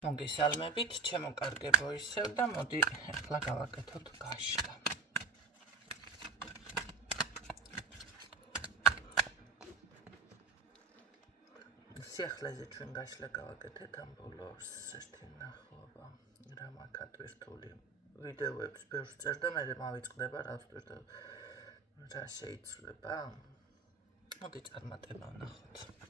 მოგესალმებით, ჩემო კარგებო ისევ და მოდი ახლა გავაკეთოთ გაშლა. სიახლეზე ჩვენ გაშლა გავაკეთეთ ამ ბოლოს ერთი ნახულობა. რა მაგათ ვირთული ვიდეოებს ბევრს წერ და მე მავიწყდება რაც ვირთო რა შეიძლება. მოდი წარმატება ვნახოთ.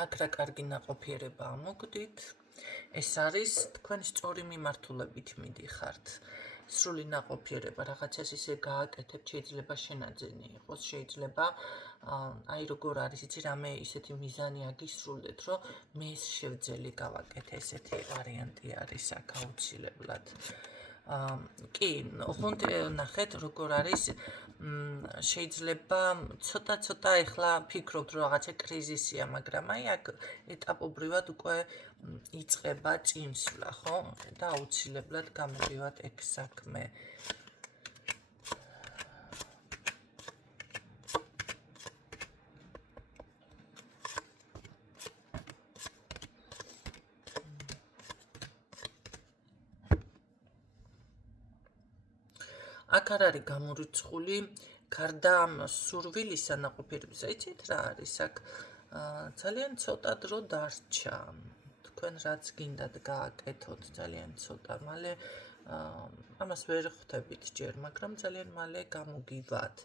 აქ რა კარგი ნაყოფიერებაა მოგდით. ეს არის თქვენ სწორი მიმართულებით მიდიხართ. სრული ნაყოფიერება რაღაცას ისე გააკეთებთ, შეიძლება შენაძენი იყოს, შეიძლება აი როგორ არის, იცი რამე ისეთი მიზანი აგისრულეთ, რომ მე ეს შევძელი გავაკეთე, ესეთი ვარიანტი არის აქ აუცილებლად. კი, ხუნთ ნახეთ როგორ არის შეიძლება ცოტა ეხლა ფიქრობთ რომ რაღაცა კრიზისია, მაგრამ აი აქ ეტაპობრივად უკვე იწყება წინსვლა, ხო? და აუცილებლად გამოდივათ ეგ საქმე. აქ არ არის გამორიცხული გარდა სურვილისა ნაყოფიერებისა, იცით რა არის აქ ძალიან ცოტა დრო დარჩა. თქვენ რაც გინდათ გააკეთოთ ძალიან ცოტა, მალე ამას ვერ ხვდებით ჯერ, მაგრამ ძალიან მალე გამოგივათ.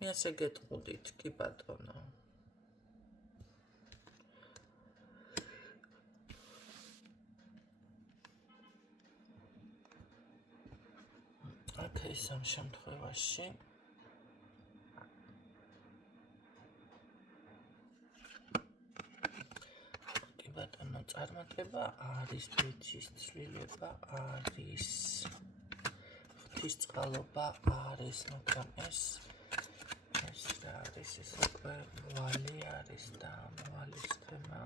მე ასე გეტყუდით, კი ბატონო. ეს ამ შემთხვევაში კი ბატონო წარმატება არის, თვითის ცვლილება არის, ღვთისწყალობა არის, მაგრამ ეს რა არის, ეს უკვე ვალი არის და ვალის თემა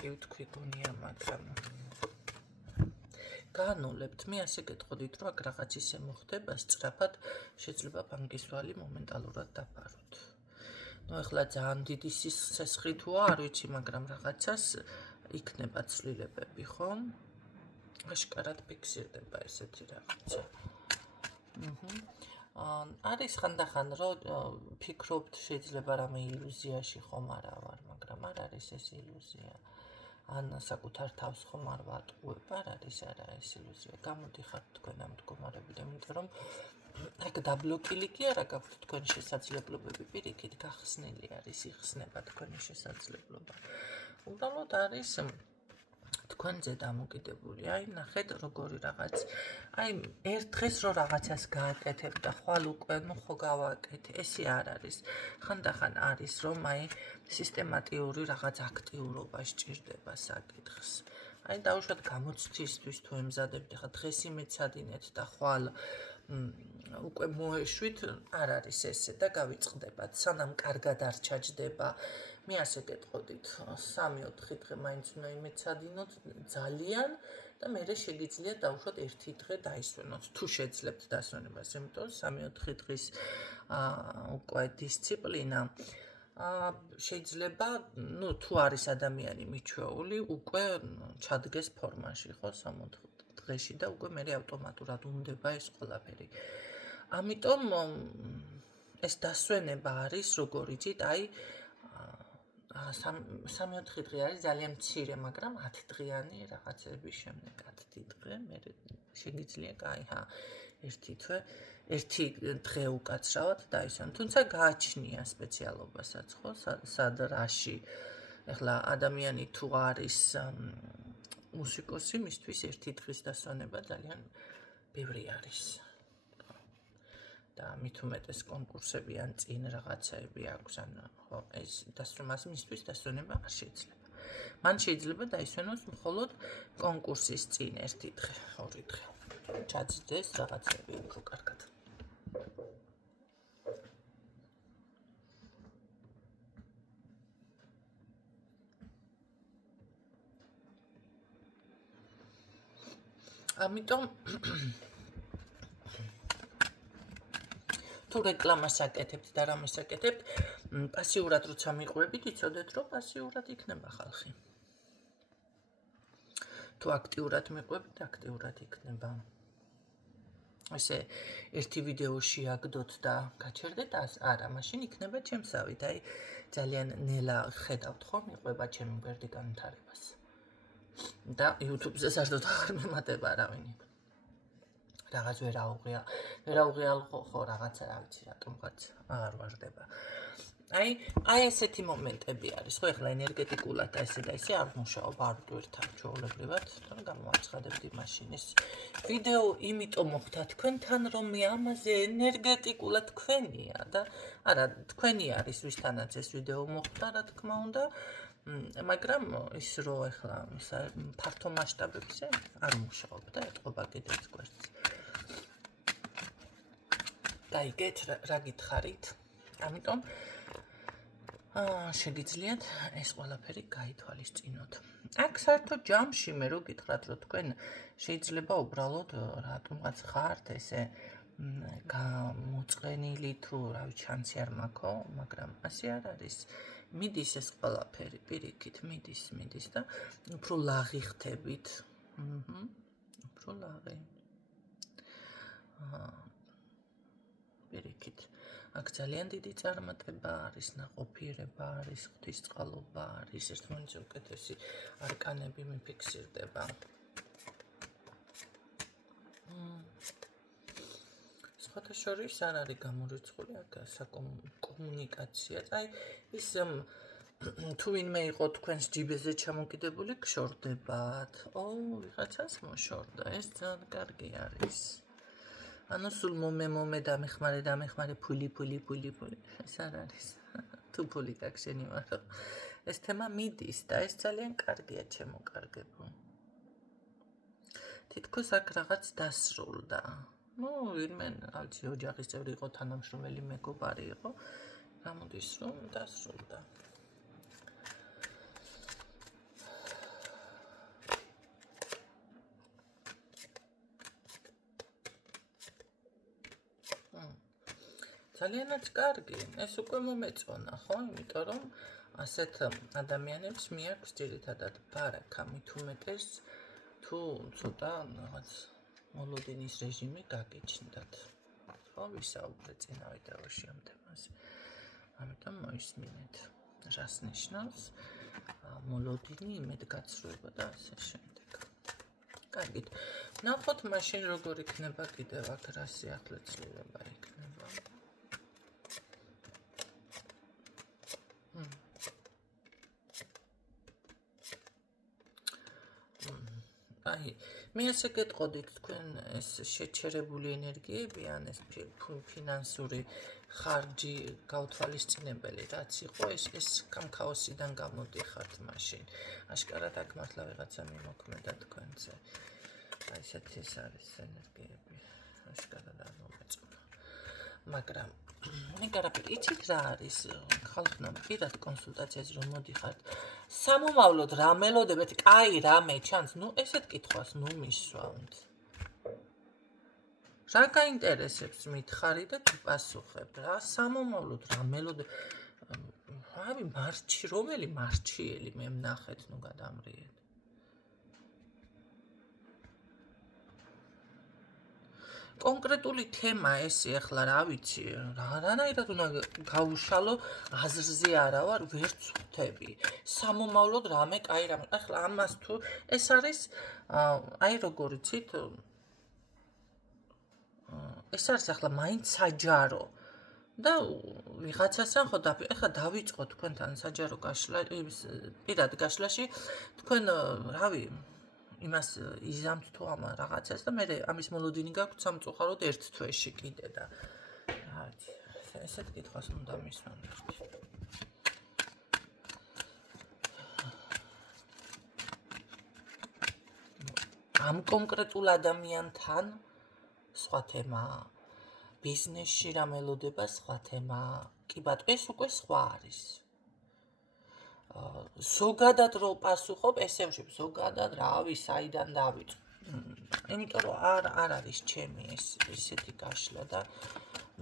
კი ვთქვი გონია, მაგრამ განულებთ, მე ასე გეტყოდით, რომ აქ რაღაც ისე მოხდება სწრაფად, შეიძლება ბანკის ვალი მომენტალურად დაფაროთ. ეხლა ძალიან დიდი სისხლი თუ არ ვიცი, მაგრამ რაღაცას იქნება ცვლილებები, ხო? აშკარად ფიქსირდება ესეთი რაღაცა. არის ხანდახან რომ ფიქრობთ შეიძლება რამე ილუზიაში ხომ არა ვარ, მაგრამ არ არის ეს ილუზია. ან საკუთარ თავს ხომ არ ვატყუებ, არ არის არა ეს ილუზია. გამოდიხართ თქვენ ამ მდგომარეობიდან, იმიტომ რომ აქ დაბლოკილი კი არა გაქვთ თქვენი შესაძლებლობები, პირიქით გახსნილი არის, იხსნება თქვენი შესაძლებლობა. უბრალოდ არის თქვენზე დამოკიდებული. აი ნახეთ როგორი რაღაც. აი ერთ დღეს რო რაღაცას გააკეთებ და ხვალ უკვე ხო გავაკეთე, ესე არ არის. ხანდახან არის რომ აი სისტემატიური რაღაც აქტიურობა სჭირდება საკითხს. აი დავუშვათ გამოცდისთვის თუ ემზადებთ, ხა დღეს იმეცადინეთ და ხვალ უკვე მოეშვით, არ არის ესე და გავიწყდებათ. სანამ კარგად არ ჩაჯდება, მე ასე გეტყოდით, 3-4 დღე მაინც უნდა იმეცადინოთ ძალიან და მერე შეგიძლიათ დავუშვათ 1 დღე დაისვენოთ, თუ შეძლებთ დასვენებას, იმიტომ 3-4 დღის უკვე დისციპლინა შეიძლება, თუ არის ადამიანი მიჩვეული, უკვე ჩადგეს ფორმაში, ხო, 3 დღეში და უკვე მერე ავტომატურად უნდება ეს ყველაფერი. ამიტომ ეს დასვენება არის, როგორ იცით, აი 3-4 დღე არის ძალიან მცირე, მაგრამ 10 დღიანი რაღაცების შემდეგ 10 დღე მერე შეგიძლია გაიჰა 1 დღე უკაცრავად დაისვენოთ. თუმცა გააჩნია სპეციალობასაც, ხო, სად რაში. ეხლა ადამიანი თუ არის მუსიკოსი, მისთვის 1 დღის დასვენება ძალიან ბევრი არის. და მით უმეტეს კონკურსები ან წინ რაღაცაები აქვს, ან ხო, ეს დასვენებას მისთვის დასვენება არ შეიძლება. მან შეიძლება დაისვენოს მხოლოდ კონკურსის წინ 1 დღე, 2 დღე. ჩაძდეს რაღაცები უფრო კარგად. ამიტომ თუ რეკლამას აკეთებთ და რამეს აკეთებთ, პასიურად როცა მიყვებით, იცოდეთ, რომ პასიურად იქნება ხალხი. თუ აქტიურად მიყვებით, აქტიურად იქნება. ესე ერთი ვიდეო შეაგდოთ და გაჩერდეთ, არა, მაშინ იქნება ჩემსავით, აი ძალიან ნელა ხედავთ ხომ, იყვება ჩემი გვერდი განვითარებას. და YouTube-ზე საერთოდ არ მემატება არავინ. რაღაც ვერაუღია ხო რაღაცა რა ვიცი რატომღაც აღარ ვარდება. აი ესეთი მომენტები არის. ხო ეხლა ენერგეტიკულად ესე და ესე არ მუშაობ, არ ვტვირთავ ჩვეულებრივად, თორემ გამოაცხადებდი მაშინის ვიდეო იმიტომ მოხდა თქვენთან, რომ მე ამაზე ენერგეტიკულად თქვენია და არა, თქვენი არის ვისთანაც ეს ვიდეო მოხდა, რა თქმა უნდა. მაგრამ ის რო ეხლა ფართო მასშტაბებზე არ მუშაობ და ეთყობა კიდეც გვერდს. დაიგეთ რა გითხარით? ამიტომ შეგიძლიათ ეს ყველაფერი გაითვალისწინოთ. აქ საერთოდ ჯამში მე რო გითხრათ, რომ თქვენ შეიძლება უბრალოდ რატომღაც ხართ ესე გამოწყენილი თუ რა ვიცი ჩანსი არ მაქვს, მაგრამ ასე არ არის. მიდის ეს ყველაფერი პირიქით, მიდის და უფრო ლაღი ხდებით. უფრო ლაღი. პირიქით. აქ ძალიან დიდი წარმატება არის, ნაყოფიერება არის, ღვთისწყალობა არის, ერთმანეთს უკეთესი არკანები მიფიქსირდება. სხვათა შორის არ არის გამორიცხული აქ საკომუნიკაციაც. აი ის თუ ვინმე იყო თქვენს ჯიბეზე ჩამოკიდებული, გშორდებათ. ვიღაცას მოშორდა, ეს ძალიან კარგი არის. ანუ სულ მომე დამეხმარე ფული ეს არ არის. თუ ფული გაგშენი ვარო. ეს თემა მიდის და ეს ძალიან კარგია ჩემოკარგებო. თითქოს აქ რაღაც დასრულდა. ვინმე ალცი ოჯახის წევრი იყო, თანამშრომელი მეგობარი იყო, გამოდის რომ დასრულდა. ძალიანაც კარგი, ეს უკვე მომეწონა, ხო? იმიტომ რომ ასეთ ადამიანებს მიაქვს ძირითადად ბარაკა, მით უმეტეს თუ ცოტა რაღაც მოლოდინის რეჟიმი გაგიჩნდათ. ხო, ვისაუბრეთ წინა ვიდეოში ამ თემაზე. ამიტომ მოისმინეთ, რას ნიშნავს მოლოდინი, იმედგაცრუება და ასე შემდეგ. კარგით. ნახოთ მაშინ როგორ იქნება კიდევ აქ რა სიახლეცლივება იქნება. აი, მე ასე გეტყოდით თქვენ ეს შეჩერებული ენერგიები ან ეს ფინანსური ხარჯი გავთვალისწინებელი რაც იყო ეს ქაოსიდან გამოდიხართ მაშინ. აშკარად აქ მართლა ვიღაცა მიმოქმედა თქვენზე. აი ესეთი ეს არის ენერგიები. აშკარად არ მომეწონა. მაგრამ იცით რა არის ხალხმა პირად კონსულტაციაზე რომ მოდიხართ სამომავლოდ რა მელოდებთ, კაი რამე ჩანს, ესეთ კითხვას მისვამთ. რა გაინტერესებს მითხარი და თუ პასუხებ რა სამომავლოდ რა მელოდებთ. რავი რომელი მარჩიელი მე ვნახეთ გადამრიეთ. კონკრეტული თემა ესე ახლა რა ვიცი, რანაირად უნდა გავუშალო, აზრზე არა ვარ, ვერც ხვდები. სამომავლოდ რამე, კაი რამე. ახლა ამას თუ ეს არის აი როგორ იცით? ეს არის ახლა მაინც საჯარო. და ვიღაცასთან ხო ახლა დავიწყო თქვენთან საჯარო გაშლა, პირად გაშლაში თქვენ რავი იმას იზამთ თუ ამა რაღაცას და მე ამის მოლოდინი გაქვთ სამწუხაროდ ერთ თვეში კიდე და რა ვიცი ესეთ კითხვას უნდა მისვამთ. ამ კონკრეტულ ადამიანთან სხვა თემა, ბიზნესში რა მელოდება სხვა თემა, კი ბატონო ეს უკვე სხვა არის. ზოგადად რო პასუხობ, ესე ვშებ ზოგადად რავი საიდან დავიწყო. იმიტომ რომ არ არის ჩემი ესეთი გაშლა და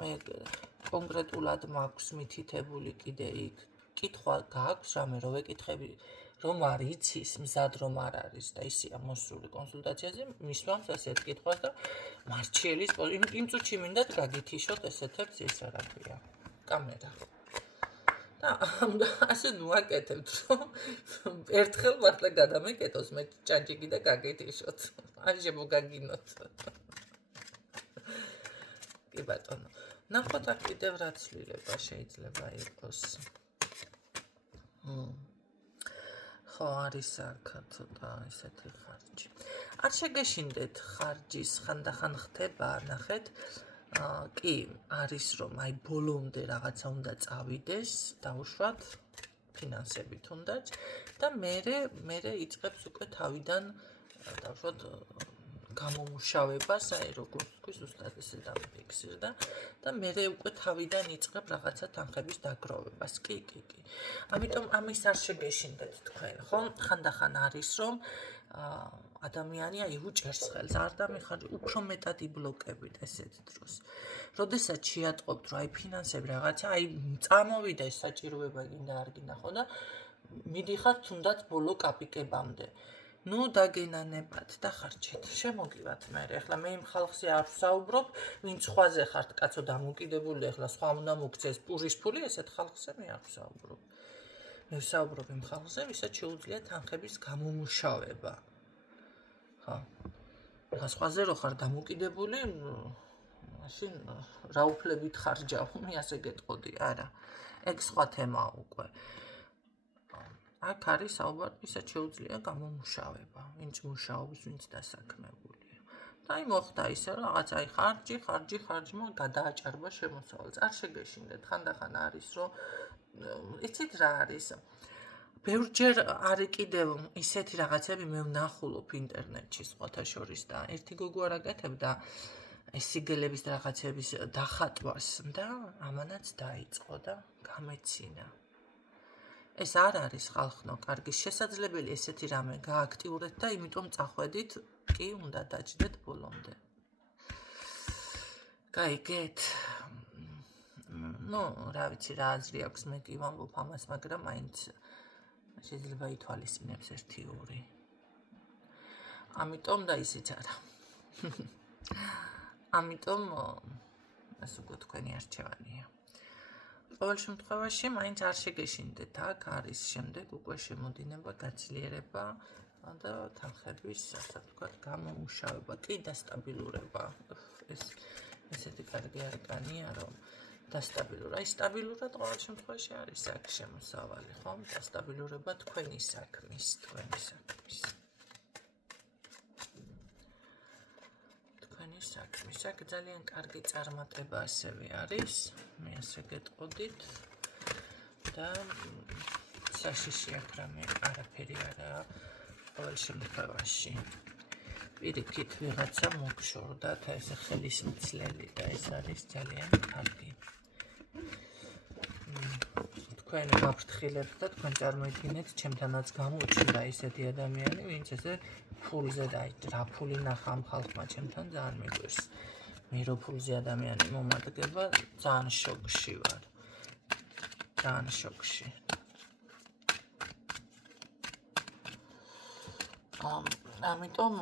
მე კონკრეტულად მაქვს მითითებული კიდე იქ კითხვა გააქვს რამე რომ ვეკითხები რომ არ იცის მზად რომ არ არის და ისია მოსული კონსულტაციაზე მისვამს ასეთ კითხვას და მარჩიელის იმ წუთში მინდათ გაგითიშოთ ესეთებს ის რა ქვია კამერა და ასე ნუ აკეთებთ რომ ერთხელ მართლა გადამეკეთოს მე ჭანჭიკი და გაგითიშოთ ან შემოგაგინოთ კი ბატონო ნახოთ აქ კიდევ რა ცვლილება შეიძლება იყოს ხო არის აქ ცოტა ესეთი ხარჯი არ შეგეშინდეთ ხარჯის ხანდახან ხდება ნახეთ კი არის რომ აი ბოლომდე რაღაცა უნდა წავიდეს დაუშვათ ფინანსები თუნდაც და მე იწყებს უკვე თავიდან დაუშვათ გამომუშავებას აი როგორ თქვი ზუსტად ესე დამიფიქსირდა და მე უკვე თავიდან იწყებ რაღაცა თანხების დაგროვებას კი ამიტომ ამის არ შეგეშინდეთ თქვენ ხო ხანდახან არის რომ ადამიანი აი უჭერს ხელს არ დამიხარჯ უფრო მეტად იბლოკებით ესეთ დროს როდესაც შეატყობთ რომ აი ფინანსები რაღაცა აი წამოვიდა ეს საჭიროება გინდა არ გინდა ხო და მიდიხართ თუნდაც ბოლო კაპიკებამდე ნუ დაგენანებათ და ხარჯეთ შემოგივათ მე ახლა მე იმ ხალხზე არ ვსაუბრობ ვინც ხვაზე ხართ კაცო დამოკიდებული ახლა სხვა უნდა მოგცეს პურის ფული ესეთ ხალხზე მე არ ვსაუბრობ მე ვსაუბრობ იმ ხალხზე ვისაც შეუძლია თანხების გამომუშავება ხო ახლა სხვაზე რო ხარ დამოკიდებული მაშინ რა უფლებით ხარჯავ მე ასე გეტყოდი არა ეგ სხვა თემაა უკვე აქ არის საუბარი ვისაც შეუძლია გამომუშავება ვინც მუშაობს ვინც დასაქმებულია და აი მოხდა ისე რომ რაღაც აი ხარჯმა გადააჭარბა შემოსავალს არ შეგეშინდეთ ხანდახან არის რომ იცით რა არის ბევრჯერ არის კიდევ ისეთი რაღაცები მე ვნახულობ ინტერნეტში სხვათა შორის და ერთი გოგო არ აკეთებდა სიგელების რაღაცების დახატვას და ამანაც დაიწყო და გამეცინა ეს არ არის ხალხნო კარგი შესაძლებელი ესეთი რამე გააქტიურეთ და იმიტომ წახვედით კი უნდა დაჭდეთ ბოლომდე გაიგეთ ნუ რა ვიცი რა აზრი აქვს მე კი ვამბობ ამას მაგრამ მაინც შეიძლება ითვალისწინებს 1-2 ამიტომ და ისიც არა ამიტომ ეს უკვე თქვენი არჩევანია ყოველ შემთხვევაში მაინც არ შეგეშინდეთ აქ არის შემდეგ უკვე შემოდინება გაცილიერება და თანხების ასე ვთქვათ გამომუშავება კი დასტაბილურება ეს ესეთი კარგი არგანია რომ დასტაბილურა აი სტაბილურად ყოველ შემთხვევაში არის აქ შემოსავალი ხო დასტაბილურება თქვენი საქმის აქ ძალიან კარგი წარმატება ასევე არის მე ასე გეტყოდით და საშიში აქ რამე არაფერი არა ყოველ შემთხვევაში პირიქით ვიღაცა მოგშორდა და ესე ხელისმცლელი და ეს არის ძალიან კარგი თქვენ გაფრთხილებთ და თქვენ წარმოიდგინეთ ჩემთანაც გამოჩნდა ისეთი ადამიანი ვინც ესე ფულზე და რა ფული ნახა ამ ხალხმა ჩემთან ძალიან მიგვირს მე რო ფულზე ადამიანი მომადგება ძალიან შოკში ვარ ძალიან შოკში ამიტომ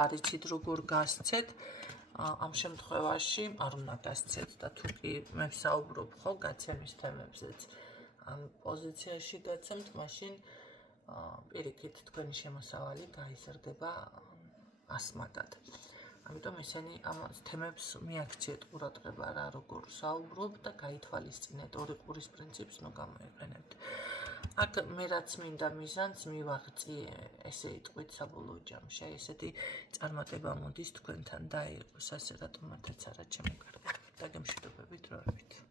არიცით როგორ გასცეთ ამ შემთხვევაში არ უნდა გასცეთ და თუ კი მე ვსაუბრობ ხო გაცემის თემებზეც ამ პოზიციაში გაცემთ მაშინ პირიქით თქვენი შემოსავალი გაიზრდება ასმათად ამიტომ ესენი ამ თემებს მიაქციეთ ყურადღება რა როგორ საუბრობ და გაითვალისწინეთ ორი ყურის პრინციპს ნუ გამოიყენებთ აქ მე რაც მინდა მიზანს მივაღწიე ესე იტყვით საბოლოო ჯამში ესეთი წარმატება მოდის თქვენთან და იყოს ასე რატომაც არა ჩემო კარგო დაგემშვიდობებით დროებით